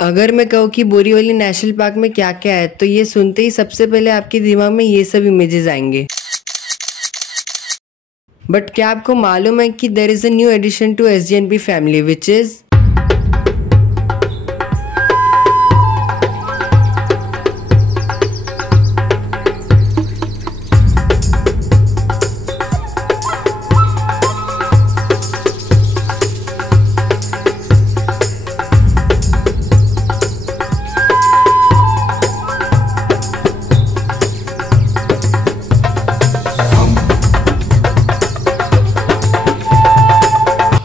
अगर मैं कहूँ कि बोरीवली नेशनल पार्क में क्या क्या है, तो ये सुनते ही सबसे पहले आपके दिमाग में ये सब इमेजेस आएंगे। बट क्या आपको मालूम है कि there is a new addition to SGNP family which is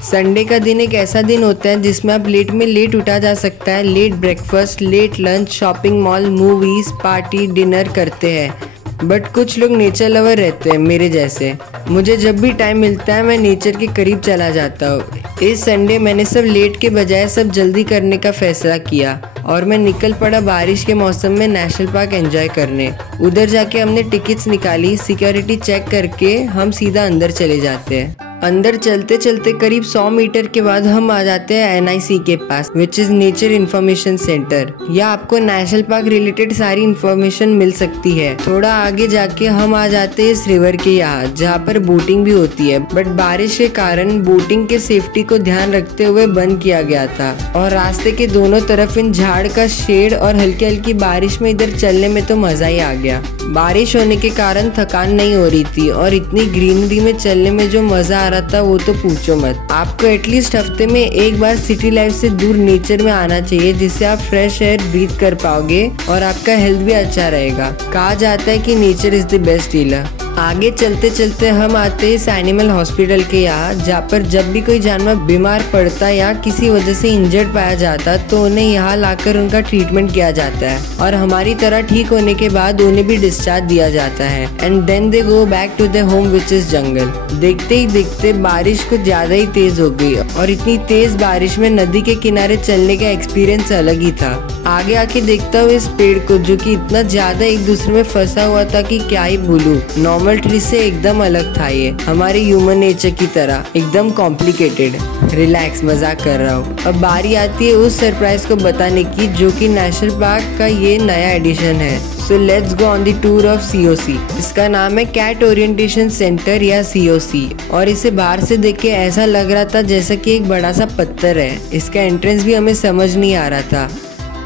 Sunday का दिन एक ऐसा दिन होता है जिसमें आप लेट में लेट उठा जा सकता है। Late breakfast, late lunch, shopping mall, movies, party, dinner करते हैं। बट कुछ लोग नेचर लवर रहते हैं मेरे जैसे। मुझे जब भी टाइम मिलता है मैं नेचर के करीब चला जाता हूँ। इस संडे मैंने सब लेट के बजाय सब जल्दी करने का फैसला किया और मैं निकल पड़ा बारिश के मौसम में नेशनल पार्क एंजॉय करने। उधर जाके हमने टिकट्स निकाली, सिक्योरिटी चेक करके हम सीधा अंदर चले जाते हैं। अंदर चलते चलते करीब 100 मीटर के बाद हम आ जाते हैं NIC के पास, which is nature information centre. यहाँ आपको नेशनल पार्क रिलेटेड सारी इन्फॉर्मेशन मिल सकती है। थोड़ा आगे जाके हम आ जाते हैं इस रिवर के यहाँ, जहाँ पर बोटिंग भी होती है। बट बारिश के कारण बोटिंग के सेफ्टी को ध्यान रखते हुए बंद किया गया था और रास्ते के दोनों तरफ इन झाड़ का शेड और हल्की हल्की बारिश में इधर चलने में तो मजा ही आ गया। बारिश होने के कारण थकान नहीं हो रही थी और इतनी ग्रीनरी में चलने में जो मजा आ रहा था वो तो पूछो मत। आपको एटलीस्ट हफ्ते में एक बार सिटी लाइफ से दूर नेचर में आना चाहिए, जिससे आप फ्रेश एयर ब्रीथ कर पाओगे और आपका हेल्थ भी अच्छा रहेगा। कहा जाता है कि nature is the best healer. आगे चलते चलते हम आते हैं इस एनिमल हॉस्पिटल के यहाँ, जहाँ पर जब भी कोई जानवर बीमार पड़ता या किसी वजह से इंजर्ड पाया जाता तो उन्हें यहाँ लाकर उनका ट्रीटमेंट किया जाता है और हमारी तरह ठीक होने के बाद उन्हें भी डिस्चार्ज दिया जाता है। And then they go back to the home which is jungle. देखते ही देखते बारिश कुछ ज्यादा ही तेज हो गई और इतनी तेज बारिश में नदी के किनारे चलने का एक्सपीरियंस अलग ही था। आगे आके देखता हूँ इस पेड़ को, जो कि इतना ज्यादा एक दूसरे में फंसा हुआ था कि क्या ही बोलूं। नॉर्मल ट्री से एकदम अलग था ये, हमारे ह्यूमन नेचर की तरह एकदम कॉम्प्लिकेटेड। रिलैक्स, मजाक कर रहा हूँ। अब बारी आती है उस सरप्राइज को बताने की, जो कि नेशनल पार्क का ये नया एडिशन है। So let's go on the tour of COC। इसका नाम है कैट ओरिएंटेशन सेंटर या COC और इसे बाहर से देख के ऐसा लग रहा था जैसा कि एक बड़ा सा पत्थर है। इसका एंट्रेंस भी हमें समझ नहीं आ रहा था,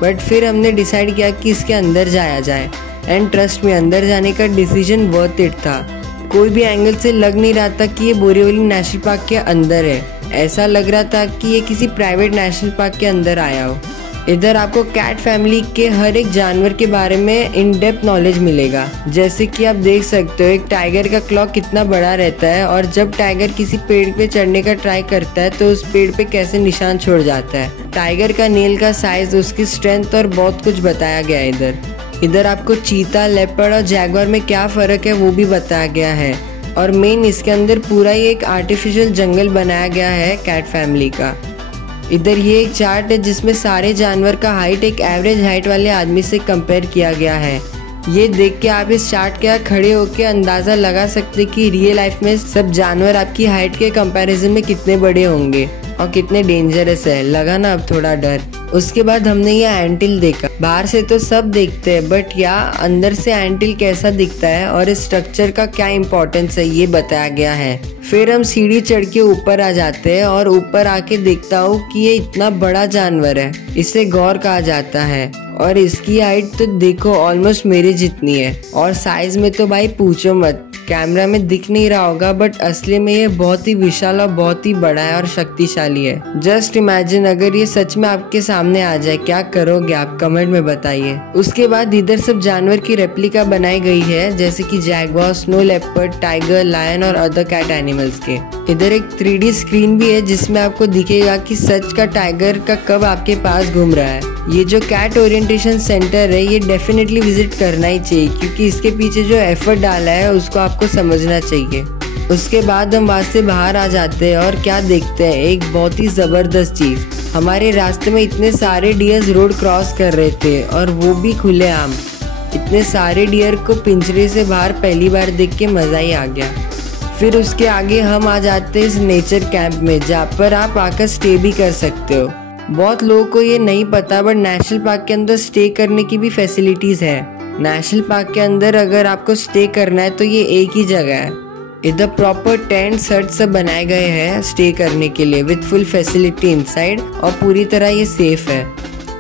बट फिर हमने डिसाइड किया कि इसके अंदर जाया जाए। एंड ट्रस्ट में अंदर जाने का डिसीजन वर्थ इट था। कोई भी एंगल से लग नहीं रहा था कि ये बोरीवली नेशनल पार्क के अंदर है। ऐसा लग रहा था कि ये किसी प्राइवेट नेशनल पार्क के अंदर आया हो। इधर आपको कैट फैमिली के हर एक जानवर के बारे में इन डेप्थ नॉलेज मिलेगा। जैसे कि आप देख सकते हो एक टाइगर का क्लॉ कितना बड़ा रहता है और जब टाइगर किसी पेड़ पे चढ़ने का ट्राई करता है तो उस पेड़ पे कैसे निशान छोड़ जाता है। टाइगर का नेल का साइज, उसकी स्ट्रेंथ और बहुत कुछ बताया गया है। इधर आपको चीता, लेपर्ड और जैगुआर में क्या फ़र्क है वो भी बताया गया है। और मेन इसके अंदर पूरा ही एक आर्टिफिशियल जंगल बनाया गया है कैट फैमिली का। इधर ये एक चार्ट है जिसमें सारे जानवर का हाइट एक एवरेज हाइट वाले आदमी से कंपेयर किया गया है। ये देख के आप इस चार्ट के खड़े होकर अंदाज़ा लगा सकते कि रियल लाइफ में सब जानवर आपकी हाइट के कंपैरिजन में कितने बड़े होंगे और कितने डेंजरस है। लगा ना अब थोड़ा डर। उसके बाद हमने ये एंटिल देखा। बाहर से तो सब देखते हैं, बट यहाँ अंदर से एंटिल कैसा दिखता है और इस स्ट्रक्चर का क्या इम्पोर्टेंस है ये बताया गया है। फिर हम सीढ़ी चढ़ के ऊपर आ जाते हैं और ऊपर आके देखता हूँ कि ये इतना बड़ा जानवर है, इसे गौर कहा जाता है और इसकी हाइट तो देखो ऑलमोस्ट मेरे जितनी है और साइज में तो भाई पूछो मत। कैमरा में दिख नहीं रहा होगा बट असली में ये बहुत ही विशाल और बहुत ही बड़ा है और शक्तिशाली है। जस्ट इमेजिन अगर ये सच में आपके सामने आ जाए, क्या करोगे आप? कमेंट में बताइए। उसके बाद इधर सब जानवर की रेप्लिका बनाई गई है, जैसे कि jaguar, snow leopard, tiger, lion और अदर कैट एनिमल्स के। इधर एक 3D स्क्रीन भी है जिसमें आपको दिखेगा कि सच का टाइगर का कब आपके पास घूम रहा है। ये जो कैट ओरिएंटेशन सेंटर है ये डेफिनेटली विजिट करना ही चाहिए, क्योंकि इसके पीछे जो एफर्ट डाला है उसको आपको समझना चाहिए। उसके बाद हम वहाँ से बाहर आ जाते हैं और क्या देखते हैं, एक बहुत ही ज़बरदस्त चीज़। हमारे रास्ते में इतने सारे डियर्स रोड क्रॉस कर रहे थे और वो भी खुलेआम। इतने सारे डियर को पिंजरे से बाहर पहली बार देख के मज़ा ही आ गया। फिर उसके आगे हम आ जाते हैं इस नेचर कैंप में, जहाँ पर आप आकर स्टे भी कर सकते हो। बहुत लोगों को ये नहीं पता, बट नेशनल पार्क के अंदर स्टे करने की भी फैसिलिटीज है। नेशनल पार्क के अंदर अगर आपको स्टे करना है तो ये एक ही जगह है। इधर प्रॉपर टेंट सर्ट सब बनाए गए हैं स्टे करने के लिए विद फुल फैसिलिटी इनसाइड, और पूरी तरह ये सेफ है।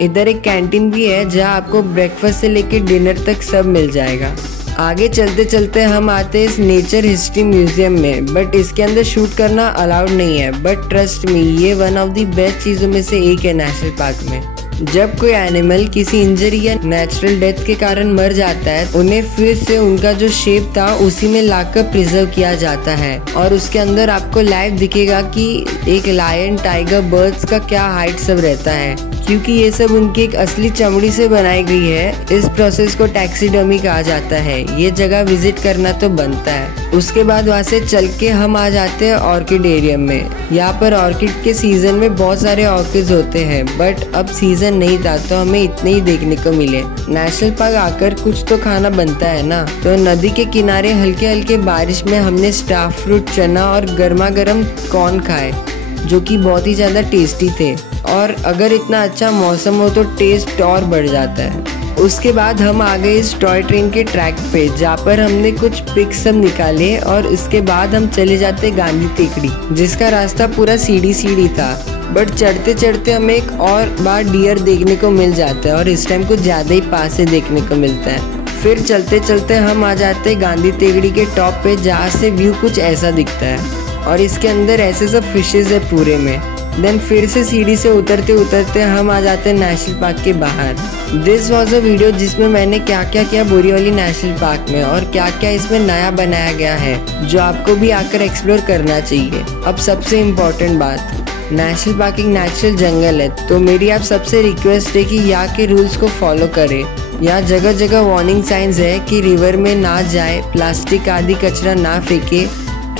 इधर एक कैंटीन भी है जहाँ आपको ब्रेकफास्ट से लेकर डिनर तक सब मिल जाएगा। आगे चलते चलते हम आते हैं इस नेचर हिस्ट्री म्यूजियम में, बट इसके अंदर शूट करना अलाउड नहीं है। बट ट्रस्ट मी, ये वन ऑफ द बेस्ट चीज़ों में से एक है नेशनल पार्क में। जब कोई एनिमल किसी इंजरी या नेचुरल डेथ के कारण मर जाता है, उन्हें फिर से उनका जो शेप था उसी में लाकर प्रिजर्व किया जाता है, और उसके अंदर आपको लाइव दिखेगा कि एक लायन, टाइगर, बर्ड्स का क्या हाइट सब रहता है, क्योंकि ये सब उनकी एक असली चमड़ी से बनाई गई है। इस प्रोसेस को टैक्सीडर्मी कहा जाता है। ये जगह विजिट करना तो बनता है। उसके बाद वहाँ से चल के हम आ जाते हैं ऑर्किड एरियम में। यहाँ पर ऑर्किड के सीजन में बहुत सारे ऑर्किड्स होते हैं, बट अब सीजन नहीं था तो हमें इतने ही देखने को मिले। नेशनल पार्क आकर कुछ तो खाना बनता है ना, तो नदी के किनारे हल्के हल्के बारिश में हमने स्टार फ्रूट, चना और गर्मा गर्म कॉर्न खाए, जो कि बहुत ही ज़्यादा टेस्टी थे। और अगर इतना अच्छा मौसम हो तो टेस्ट और बढ़ जाता है। उसके बाद हम आ गए इस टॉय ट्रेन के ट्रैक पे, जहाँ पर हमने कुछ पिक्स सब निकाले, और इसके बाद हम चले जाते गांधी टेकड़ी, जिसका रास्ता पूरा सीढ़ी था। बट चढ़ते चढ़ते हमें एक और बार डियर देखने को मिल जाता है, और इस टाइम कुछ ज़्यादा ही पास से देखने को मिलता है। फिर चलते चलते हम आ जाते हैं गांधी टेकड़ी के टॉप पे, जहाँ से व्यू कुछ ऐसा दिखता है, और इसके अंदर ऐसे सब फिशेज है पूरे में। देन फिर से सीढ़ी से उतरते उतरते हम आ जाते हैं नेशनल पार्क के बाहर। दिस वॉज अ वीडियो जिसमें मैंने क्या क्या किया बोरीवली नेशनल पार्क में, और क्या क्या इसमें नया बनाया गया है जो आपको भी आकर एक्सप्लोर करना चाहिए। अब सबसे इम्पोर्टेंट बात, नेशनल पार्क एक नेचुरल जंगल है, तो मेरी आप सबसे रिक्वेस्ट है कि यहाँ के रूल्स को फॉलो करें। यहाँ जगह जगह वार्निंग साइंस है कि रिवर में ना जाए, प्लास्टिक आदि कचरा ना फेंके,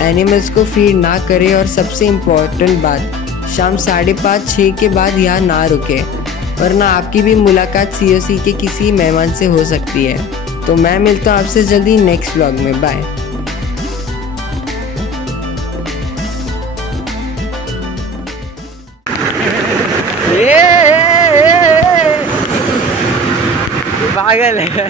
एनिमल्स को फीड ना करे, और सबसे इम्पोर्टेंट बात, शाम 5:30-6 के बाद यहाँ ना रुके, वरना आपकी भी मुलाकात COC के किसी मेहमान से हो सकती है। तो मैं मिलता हूँ आपसे जल्दी नेक्स्ट व्लॉग में। बाय। पागल है।